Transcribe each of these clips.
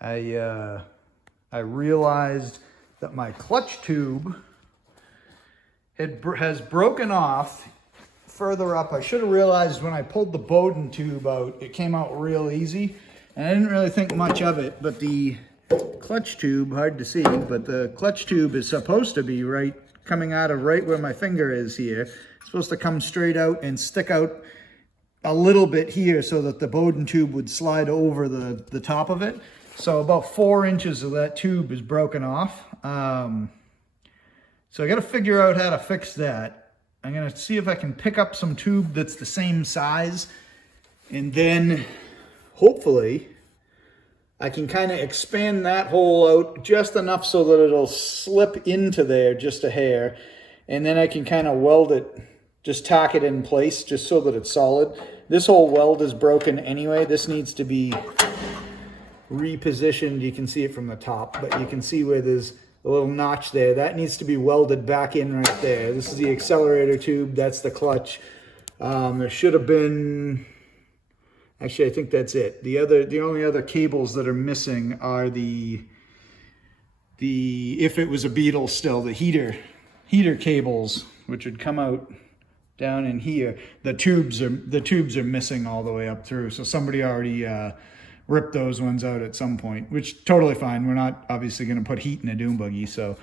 I realized that my clutch tube has broken off further up. I should have realized when I pulled the Bowden tube out, it came out real easy. And I didn't really think much of it, but the clutch tube, hard to see, but the clutch tube is supposed to be coming out of right where my finger is here. It's supposed to come straight out and stick out a little bit here so that the Bowden tube would slide over the top of it. So about 4 inches of that tube is broken off. So I got to figure out how to fix that. I'm going to see if I can pick up some tube that's the same size, and then hopefully I can kind of expand that hole out just enough so that it'll slip into there just a hair, and then I can kind of weld it, just tack it in place just so that it's solid. This whole weld is broken anyway. This needs to be repositioned. You can see it from the top, but you can see where there's a little notch there. That needs to be welded back in right there. This is the accelerator tube. That's the clutch. There should have been, actually I think that's it. The only other cables that are missing are the if it was a Beetle still, the heater cables, which would come out down in here. The tubes are missing all the way up through. So somebody already rip those ones out at some point, which totally fine. We're not obviously going to put heat in a Dune Buggy. So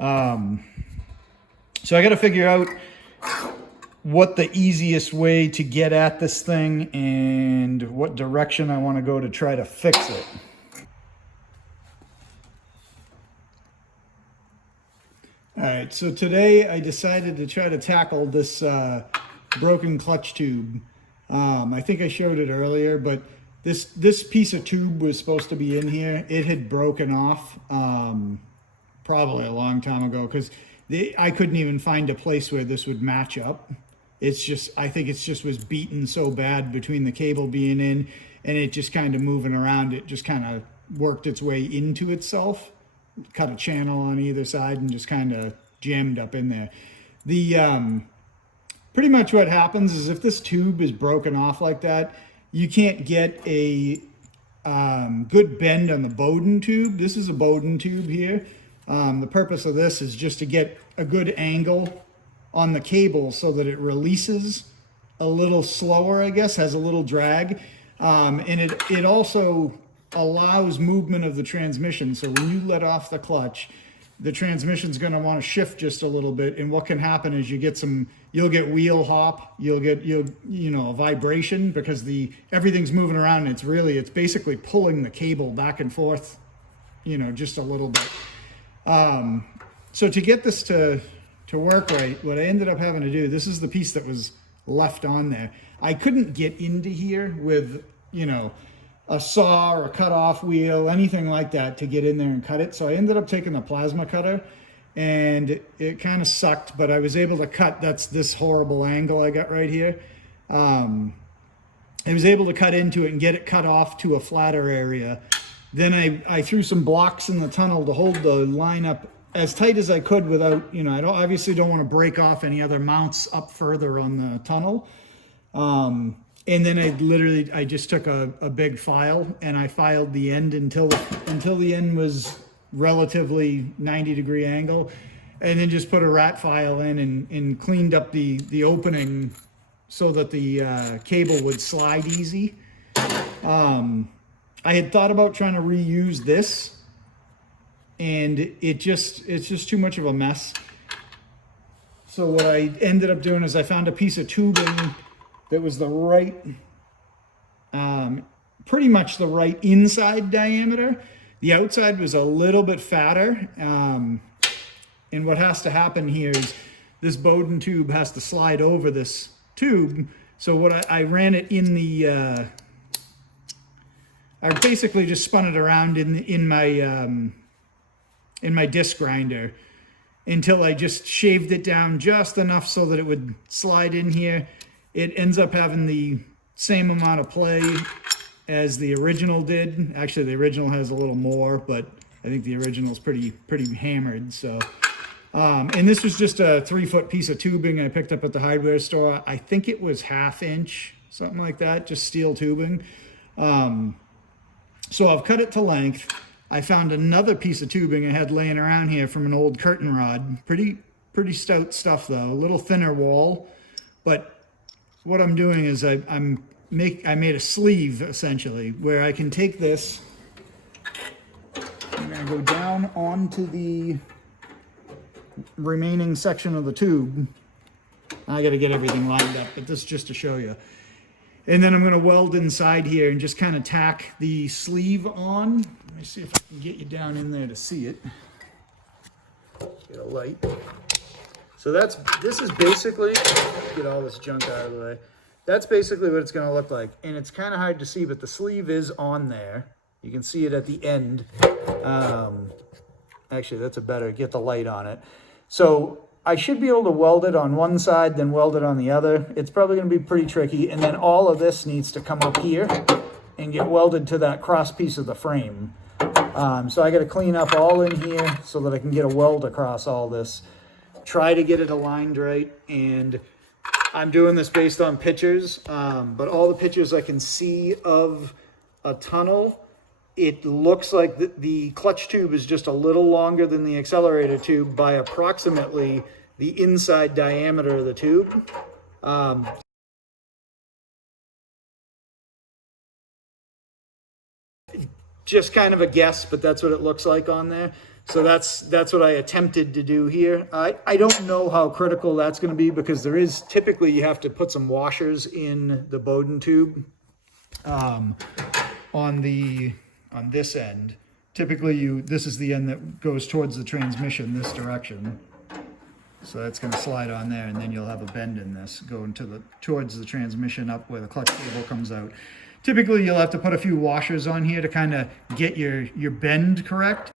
I got to figure out what the easiest way to get at this thing and what direction I want to go to try to fix it. All right, so today I decided to try to tackle this broken clutch tube. I think I showed it earlier, but this piece of tube was supposed to be in here. It had broken off probably a long time ago because I couldn't even find a place where this would match up. It's just, I think it's just was beaten so bad between the cable being in and it just kind of moving around. It just kind of worked its way into itself, cut a channel on either side and just kind of jammed up in there. Pretty much what happens is if this tube is broken off like that, you can't get a good bend on the Bowden tube. This is a Bowden tube here. The purpose of this is just to get a good angle on the cable so that it releases a little slower, I guess, has a little drag. And it also allows movement of the transmission. So when you let off the clutch, the transmission's going to want to shift just a little bit. And what can happen is you'll get wheel hop, you'll get a vibration because everything's moving around. And it's basically pulling the cable back and forth, just a little bit. So to get this to work right, what I ended up having to do, this is the piece that was left on there. I couldn't get into here with, a saw or a cut-off wheel, anything like that to get in there and cut it. So I ended up taking the plasma cutter, and it kind of sucked, but I was able to cut. That's this horrible angle I got right here. I was able to cut into it and get it cut off to a flatter area. Then I threw some blocks in the tunnel to hold the line up as tight as I could without, I obviously don't want to break off any other mounts up further on the tunnel. And then I just took a big file and I filed the end until the end was relatively 90-degree angle, and then just put a rat file in and cleaned up the opening so that the cable would slide easy. I had thought about trying to reuse this, and it's just too much of a mess. So what I ended up doing is I found a piece of tubing that was the right, pretty much the right inside diameter. The outside was a little bit fatter. And what has to happen here is this Bowden tube has to slide over this tube. So what I ran it in I basically just spun it around in my disc grinder until I just shaved it down just enough so that it would slide in here. It ends up having the same amount of play as the original did. Actually, the original has a little more, but I think the original is pretty hammered. So, and this was just a 3-foot piece of tubing I picked up at the hardware store. I think it was 1/2 inch, something like that, just steel tubing. So I've cut it to length. I found another piece of tubing I had laying around here from an old curtain rod. Pretty stout stuff though, a little thinner wall. But what I'm doing is I made a sleeve essentially where I can take this. I'm gonna go down onto the remaining section of the tube. I gotta get everything lined up, but this is just to show you. And then I'm gonna weld inside here and just kind of tack the sleeve on. Let me see if I can get you down in there to see it. Get a light. So this is basically, get all this junk out of the way. That's basically what it's gonna look like. And it's kind of hard to see, but the sleeve is on there. You can see it at the end. Actually, that's a better, get the light on it. So I should be able to weld it on one side, then weld it on the other. It's probably gonna be pretty tricky. And then all of this needs to come up here and get welded to that cross piece of the frame. So I gotta clean up all in here so that I can get a weld across all this. Try to get it aligned right. And I'm doing this based on pictures, but all the pictures I can see of a tunnel, it looks like the clutch tube is just a little longer than the accelerator tube by approximately the inside diameter of the tube. Just kind of a guess, but that's what it looks like on there. So that's what I attempted to do here. I don't know how critical that's going to be because there is typically you have to put some washers in the Bowden tube on this end. Typically this is the end that goes towards the transmission this direction. So that's going to slide on there, and then you'll have a bend in this going towards the transmission up where the clutch cable comes out. Typically you'll have to put a few washers on here to kind of get your bend correct.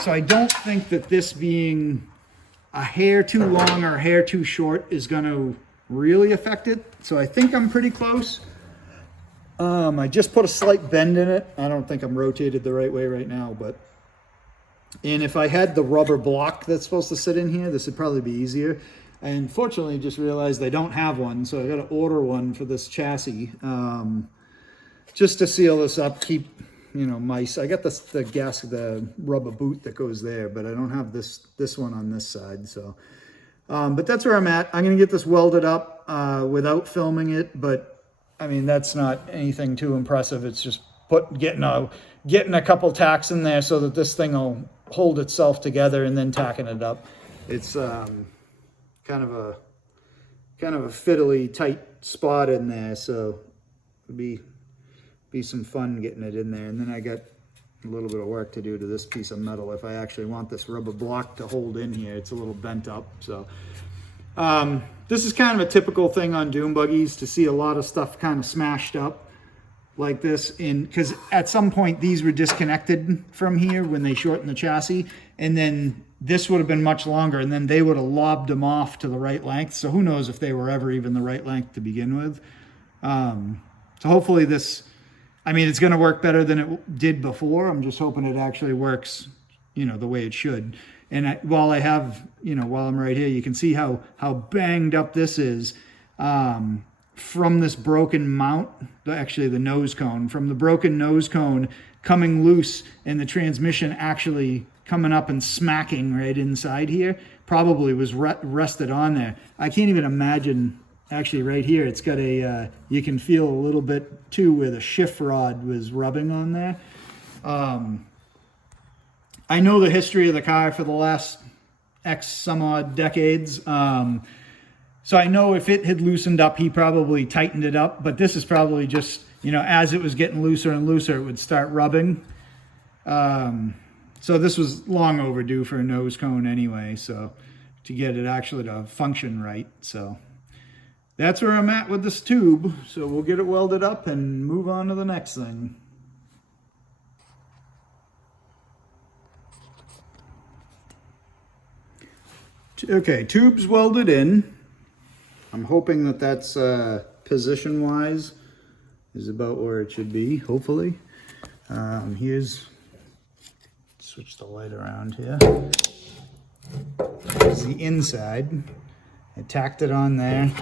So I don't think that this being a hair too long or a hair too short is going to really affect it. So I think I'm pretty close. I just put a slight bend in it. I don't think I'm rotated the right way right now, and if I had the rubber block that's supposed to sit in here, this would probably be easier. I unfortunately just realized I don't have one, so I got to order one for this chassis, just to seal this up, keep, mice. I got the rubber boot that goes there, but I don't have this one on this side. So, but that's where I'm at. I'm going to get this welded up without filming it, but I mean, that's not anything too impressive. It's just getting a couple tacks in there so that this thing will hold itself together, and then tacking it up. It's kind of a fiddly tight spot in there, so it'll be some fun getting it in there. And then I got a little bit of work to do to this piece of metal if I actually want this rubber block to hold in here. It's a little bent up. So this is kind of a typical thing on Dune Buggies, to see a lot of stuff kind of smashed up like this, because at some point these were disconnected from here when they shortened the chassis, and then this would have been much longer, and then they would have lobbed them off to the right length. So who knows if they were ever even the right length to begin with. So hopefully this, I mean, it's going to work better than it did before. I'm just hoping it actually works, the way it should. And while I'm right here, you can see how banged up this is from this broken mount, actually the nose cone, from the broken nose cone coming loose, and the transmission actually coming up and smacking right inside here, probably was rested on there. I can't even imagine, actually right here, it's got you can feel a little bit too where the shift rod was rubbing on there. I know the history of the car for the last X some odd decades. So I know if it had loosened up, he probably tightened it up, but this is probably just, as it was getting looser and looser, it would start rubbing. So this was long overdue for a nose cone anyway, so to get it actually to function right. So that's where I'm at with this tube. So we'll get it welded up and move on to the next thing. Okay, tube's welded in. I'm hoping that that's position-wise is about where it should be, hopefully. Switch the light around here. Here's the inside. I tacked it on there.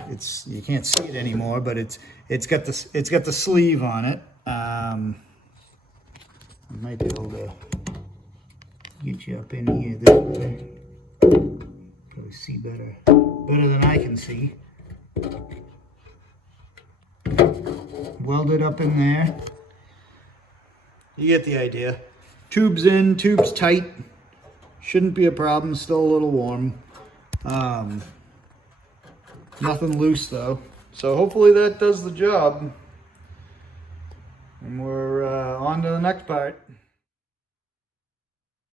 You can't see it anymore, but it's got the sleeve on it. I might be able to get you up in here this way. Probably see better than I can see. Welded up in there. You get the idea. Tube's in, tube's tight. Shouldn't be a problem, still a little warm. Nothing loose though. So hopefully that does the job. And we're on to the next part.